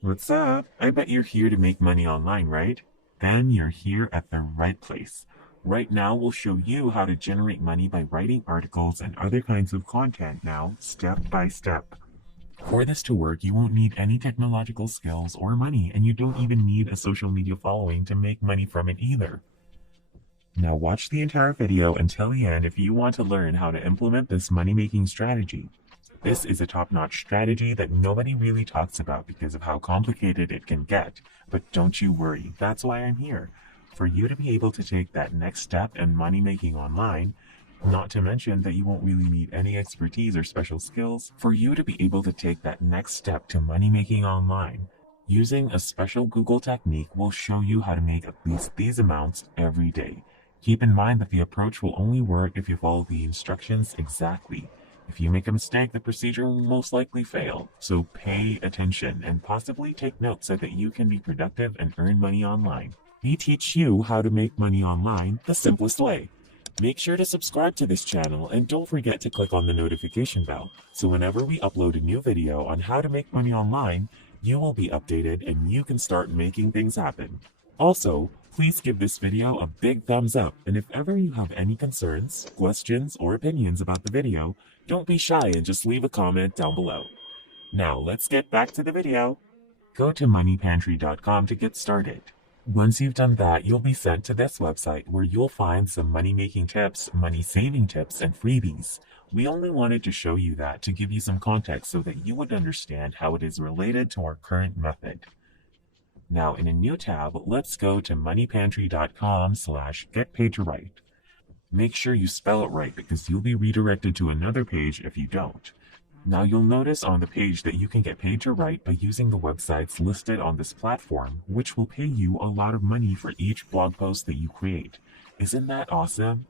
What's up? I bet you're here to make money online, right? Then you're here at the right place. Right now, we'll show you how to generate money by writing articles and other kinds of content now, step by step. For this to work, you won't need any technological skills or money, and you don't even need a social media following to make money from it either. Now watch the entire video until the end if you want to learn how to implement this money-making strategy. This is a top-notch strategy that nobody really talks about because of how complicated it can get, but don't you worry, that's why I'm here. For you to be able to take that next step in money-making online, not to mention that you won't really need any expertise or special skills, for you to be able to take that next step to money-making online. Using a special Google technique will show you how to make at least these amounts every day. Keep in mind that the approach will only work if you follow the instructions exactly. If you make a mistake, the procedure will most likely fail. So pay attention and possibly take notes so that you can be productive and earn money online. We teach you how to make money online the simplest way. Make sure to subscribe to this channel and don't forget to click on the notification bell so whenever we upload a new video on how to make money online, you will be updated and you can start making things happen. Also, please give this video a big thumbs up, and if ever you have any concerns, questions, or opinions about the video, don't be shy and just leave a comment down below. Now let's get back to the video. Go to moneypantry.com to get started. Once you've done that, you'll be sent to this website where you'll find some money-making tips, money-saving tips, and freebies. We only wanted to show you that to give you some context so that you would understand how it is related to our current method. Now in a new tab, let's go to moneypantry.com/getpaidtowrite. Make sure you spell it right because you'll be redirected to another page if you don't. Now you'll notice on the page that you can get paid to write by using the websites listed on this platform, which will pay you a lot of money for each blog post that you create. Isn't that awesome?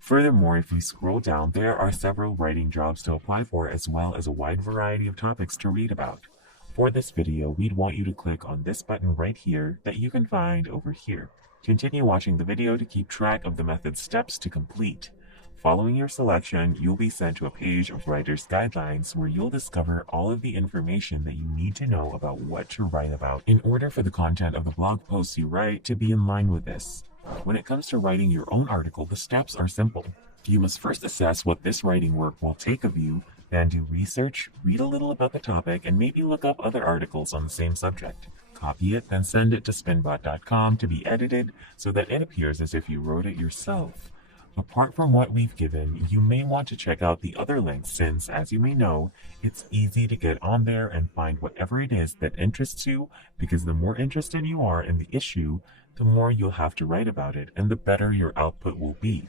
Furthermore, if you scroll down, there are several writing jobs to apply for as well as a wide variety of topics to read about. For this video, we'd want you to click on this button right here that you can find over here. Continue watching the video to keep track of the method steps to complete. Following your selection, you'll be sent to a page of Writer's Guidelines where you'll discover all of the information that you need to know about what to write about in order for the content of the blog posts you write to be in line with this. When it comes to writing your own article, the steps are simple. You must first assess what this writing work will take of you, then do research, read a little about the topic, and maybe look up other articles on the same subject. Copy it, then send it to spinbot.com to be edited so that it appears as if you wrote it yourself. Apart from what we've given, you may want to check out the other links since, as you may know, it's easy to get on there and find whatever it is that interests you, because the more interested you are in the issue, the more you'll have to write about it and the better your output will be.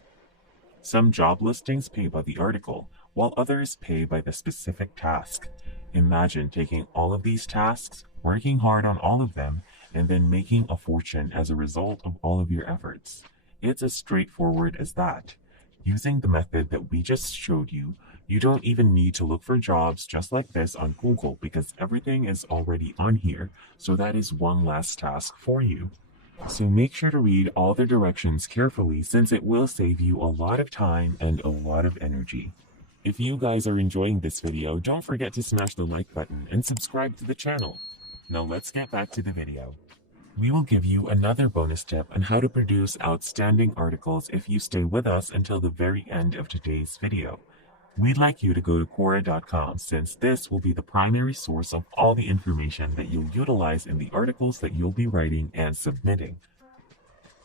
Some job listings pay by the article, while others pay by the specific task. Imagine taking all of these tasks, working hard on all of them, and then making a fortune as a result of all of your efforts. It's as straightforward as that. Using the method that we just showed you, you don't even need to look for jobs just like this on Google because everything is already on here, so that is one less task for you. So make sure to read all the directions carefully since it will save you a lot of time and a lot of energy. If you guys are enjoying this video, don't forget to smash the like button and subscribe to the channel. Now let's get back to the video. We will give you another bonus tip on how to produce outstanding articles if you stay with us until the very end of today's video. We'd like you to go to Quora.com since this will be the primary source of all the information that you'll utilize in the articles that you'll be writing and submitting.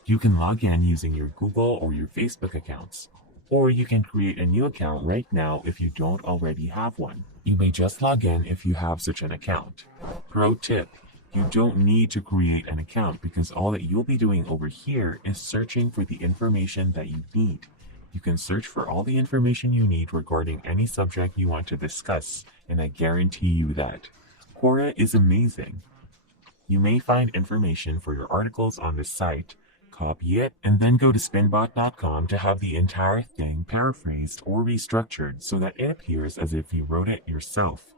You can log in using your Google or your Facebook accounts, or you can create a new account right now if you don't already have one. You may just log in if you have such an account. Pro tip: you don't need to create an account because all that you'll be doing over here is searching for the information that you need. You can search for all the information you need regarding any subject you want to discuss, and I guarantee you that Quora is amazing. You may find information for your articles on this site, copy it, and then go to spinbot.com to have the entire thing paraphrased or restructured so that it appears as if you wrote it yourself.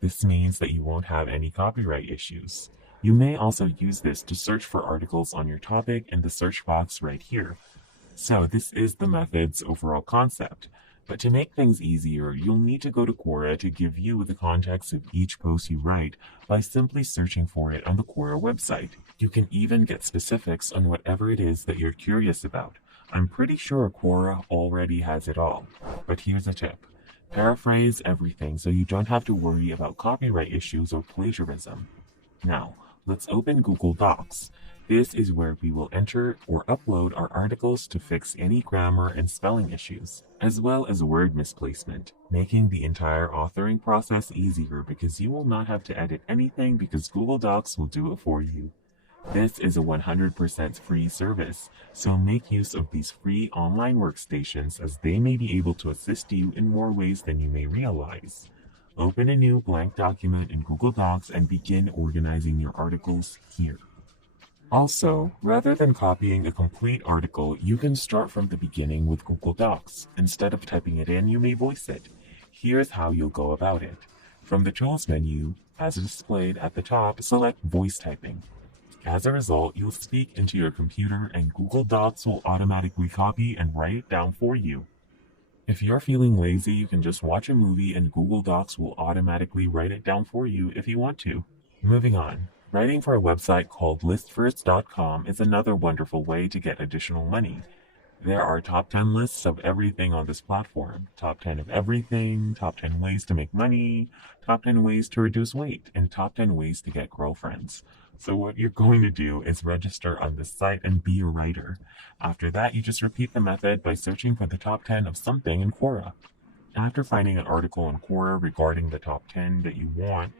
This means that you won't have any copyright issues. You may also use this to search for articles on your topic in the search box right here. So this is the method's overall concept. But to make things easier, you'll need to go to Quora to give you the context of each post you write by simply searching for it on the Quora website. You can even get specifics on whatever it is that you're curious about. I'm pretty sure Quora already has it all. But here's a tip. Paraphrase everything so you don't have to worry about copyright issues or plagiarism. Now, let's open Google Docs. This is where we will enter or upload our articles to fix any grammar and spelling issues, as well as word misplacement, making the entire authoring process easier because you will not have to edit anything because Google Docs will do it for you. This is a 100% free service, so make use of these free online workstations as they may be able to assist you in more ways than you may realize. Open a new blank document in Google Docs and begin organizing your articles here. Also, rather than copying a complete article, you can start from the beginning with Google Docs. Instead of typing it in, you may voice it. Here's how you'll go about it. From the Tools menu, as displayed at the top, select Voice Typing. As a result, you'll speak into your computer and Google Docs will automatically copy and write it down for you. If you're feeling lazy, you can just watch a movie and Google Docs will automatically write it down for you if you want to. Moving on. Writing for a website called listfirst.com is another wonderful way to get additional money. There are top 10 lists of everything on this platform. Top 10 of everything, top 10 ways to make money, top 10 ways to reduce weight, and top 10 ways to get girlfriends. So what you're going to do is register on this site and be a writer. After that, you just repeat the method by searching for the top 10 of something in Quora. After finding an article in Quora regarding the top 10 that you want,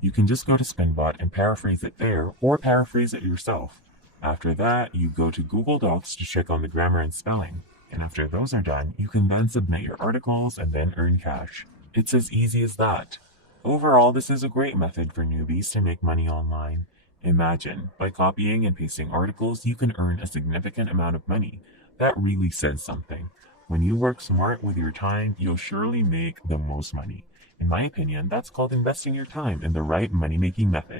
you can just go to Spinbot and paraphrase it there, or paraphrase it yourself. After that, you go to Google Docs to check on the grammar and spelling. And after those are done, you can then submit your articles and then earn cash. It's as easy as that. Overall, this is a great method for newbies to make money online. Imagine, by copying and pasting articles, you can earn a significant amount of money. That really says something. When you work smart with your time, you'll surely make the most money. In my opinion, that's called investing your time in the right money-making method.